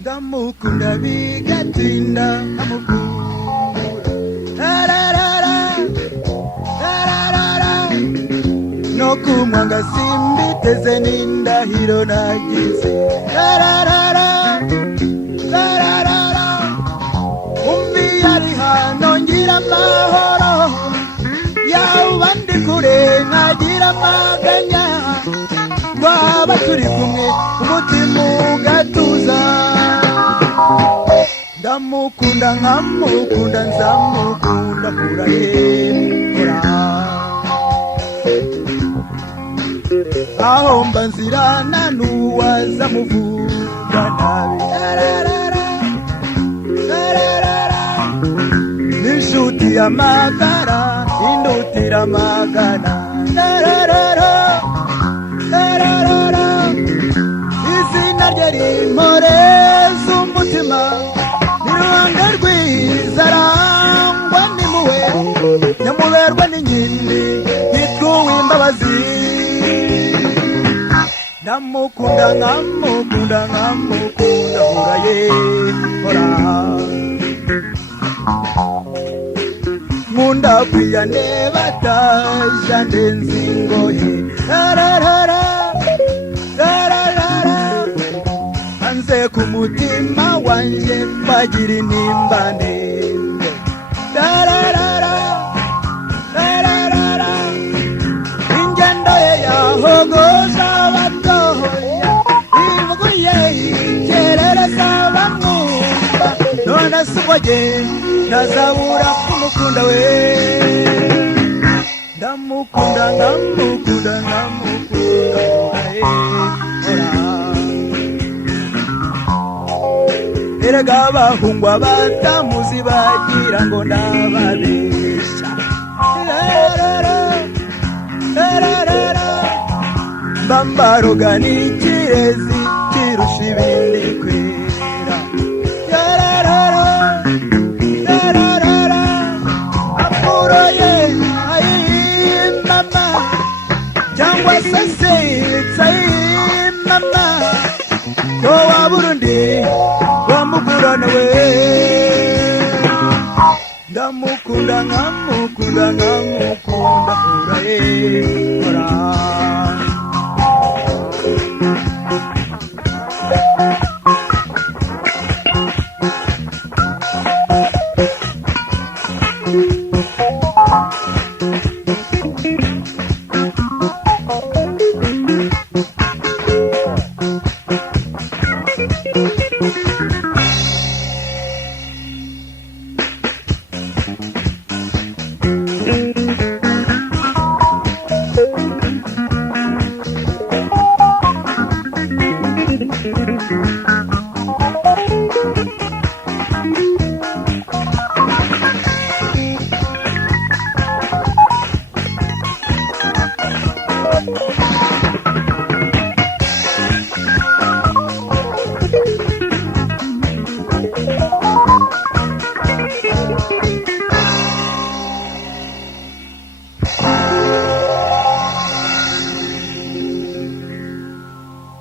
Ndamukunda bigatinda amukunda no kumwanga simbiteze n'indahiro nagize umbi yari hano ngira amahoro yaba ndi kure nkagira amaganya twaba turi kumwe umutima ugatuza ndamukunda nkamukunda nzamukunda kurahemura aho mba nzirana n'uwaza muvuga nabi n'inshuti y'amagara indutira amagana izina rye rimporeza umutima iruhande rwiza arangwa n'impuhwe nyamuberwa n'inkindi yitwa imbabazi ndamukunda nkamukunda nkamukunda horaye hora nkunda kwiyane bataja ndenze ingoyi hanze ku mutima wanje mbagira intimba ndende ingendo ye yahogoza abatoya ivuguruye ikerereza bamwumva none siboge ntazabura kumukunda we ndamukunda nkamukunda nkamukunda erega abahungu abatamuzi bagira ngo ndababesha mbambaroga n'ikirezi kirusha ibindi kwera akuroye ayimama cyangwa se sitsa ayimama ko waburundi wamugurana we ndamukunda nkamukunda nkamukunda horaye hora